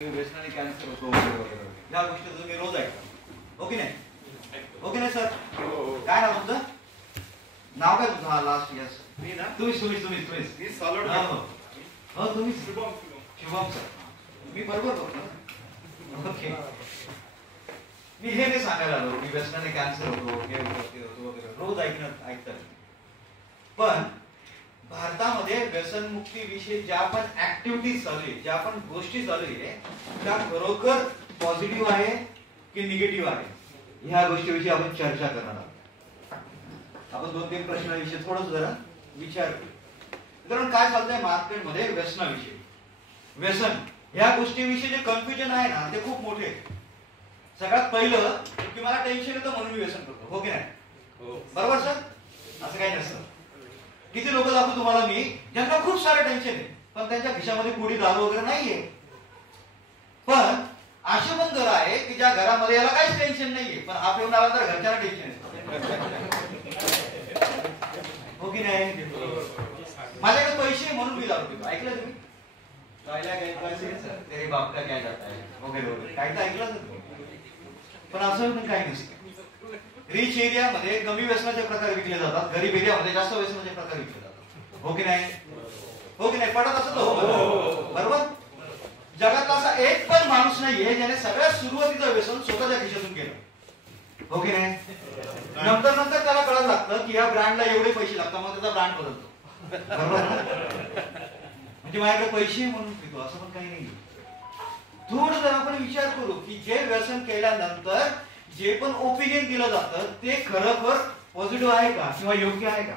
व्यसनाने cancer होतो वगैरे वगैरे ह्या गोष्टी तुम्ही रोज ऐकता, हो की नाही? हो की नाही सर? काय नाव तुमचं? नाव काय तुमचं? हा लास्ट यस मी ना तुम्हीच हो तुम्ही शुभम सर. मी बरोबर बोलतो. ओके. मी हे नाही सांगायला आलो की व्यसनाने कॅन्सर होतो हे होतो ते होतो वगैरे रोज ऐकतात. पण भारतामध्ये व्यसनमुक्ती विषयी ज्या पण ऍक्टिव्हिटीज चालू आहे, ज्या पण गोष्टी चालू आहे, त्या खरोखर पॉझिटिव्ह आहे की निगेटिव्ह आहे, ह्या गोष्टीविषयी आपण चर्चा करणार आहोत. आपण 2-3 प्रश्नाविषयी थोडं जरा विचार करू. कारण काय चालतंय मार्केटमध्ये व्यसनाविषयी. व्यसन ह्या गोष्टीविषयी जे कन्फ्युजन आहे ना ते खूप मोठे आहे. सगळ्यात पहिलं की मला टेन्शन येतं म्हणून मी व्यसन करतो, हो की नाही? बरोबर सर? असं काही नसतं. किती लोक दाखवू तुम्हाला मी ज्यांना खूप सारे टेन्शन आहे पण त्यांच्या खिशामध्ये कुडी दारू वगैरे नाहीये. पण असे पण घर आहे की ज्या घरामध्ये याला काहीच टेन्शन नाहीये पण हा पिऊन आला तर घरच्यांना टेन्शन आहे, हो की नाही? माझ्याकडे पैसे म्हणून मी दारू पितो. ऐकलं तुम्ही? तेरे बाप का क्या जाता है वगैरे वगैरे काय तर ऐकलं ना? पण असं पण काही नसतं. रिच एरियामध्ये कमी व्यसनाचे प्रकार विकले जातात, गरीब एरियामध्ये जास्त व्यसनाचे प्रकार विकले जातात, हो की नाही? हो की नाही? पडत असं हो बरोबर. जगातला असा एक पण माणूस नाहीये ज्याने सगळ्यात सुरुवातीचं व्यसन स्वतःच्या खिशातून केलं, हो की नाही? नंतर नंतर त्याला कळत लागतं की या ब्रँडला एवढे पैसे लागतात, मग त्याचा ब्रँड बदलतो, बरोबर? म्हणजे माझ्याकडे पैसे म्हणून पितो असं पण काही नाही. थोडं जर आपण विचार करू की जे व्यसन केल्यानंतर जे पण ओपिनियन दिलं जातं ते खरोखर पॉझिटिव्ह आहे का किंवा योग्य आहे का?